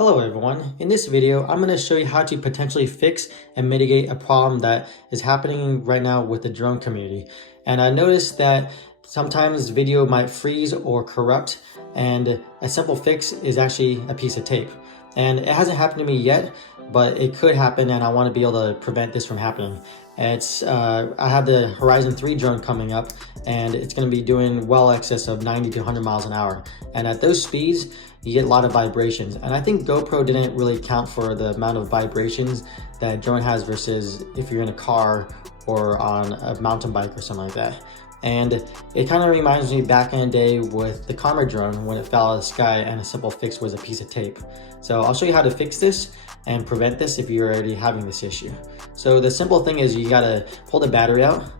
Hello everyone, in this video I'm going to show you how to potentially fix and mitigate a problem that is happening right now with the drone community. And I noticed that sometimes video might freeze or corrupt, and a simple fix is actually a piece of tape. And it hasn't happened to me yet, but it could happen, and I want to be able to prevent this from happening. I have the Horizon 3 drone coming up, and it's going to be doing well excess of 90 to 100 miles an hour. And at those speeds, you get a lot of vibrations. And I think GoPro didn't really count for the amount of vibrations that a drone has versus if you're in a car or on a mountain bike or something like that. And it kind of reminds me back in the day with the Commer drone when it fell out of the sky and a simple fix was a piece of tape. So I'll show you how to fix this and prevent this if you're already having this issue. So the simple thing is you gotta pull the battery out,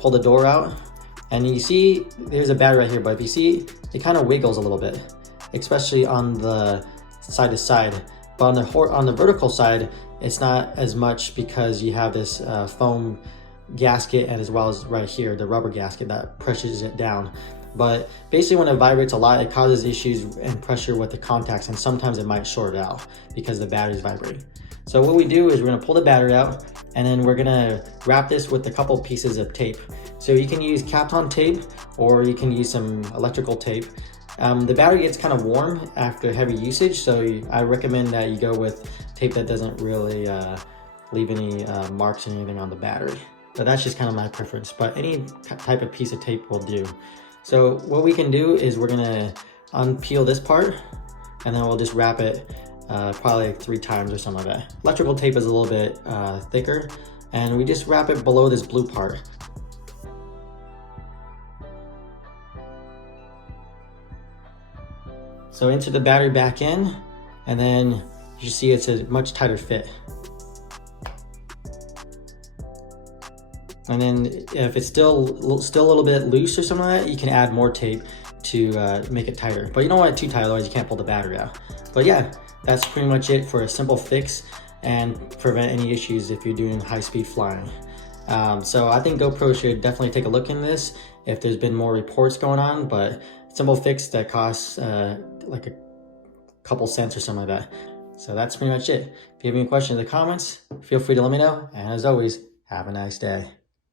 pull the door out, and you see there's a battery right here, but if you see, it kind of wiggles a little bit, especially on the side to side. But on the vertical side, it's not as much because you have this foam gasket, and as well as right here, the rubber gasket that presses it down. But basically when it vibrates a lot, it causes issues and pressure with the contacts, and sometimes it might short out because the battery's vibrating. So what we do is we're gonna pull the battery out, and then we're gonna wrap this with a couple pieces of tape. So you can use Kapton tape, or you can use some electrical tape. The battery gets kind of warm after heavy usage, so I recommend that you go with tape that doesn't really leave any marks or anything on the battery. But that's just kind of my preference, but any type of piece of tape will do. So what we can do is we're gonna unpeel this part, and then we'll just wrap it probably like 3 times or something like that. Electrical tape is a little bit thicker, and we just wrap it below this blue part. So into the battery back in, and then you see it's a much tighter fit. And then if it's still a little bit loose or something like that, you can add more tape to make it tighter. But you don't want it too tight, otherwise you can't pull the battery out. But yeah, that's pretty much it for a simple fix and prevent any issues if you're doing high-speed flying. So I think GoPro should definitely take a look in this if there's been more reports going on, but simple fix that costs like a couple cents or something like that. So that's pretty much it. If you have any questions in the comments, feel free to let me know. And as always, have a nice day.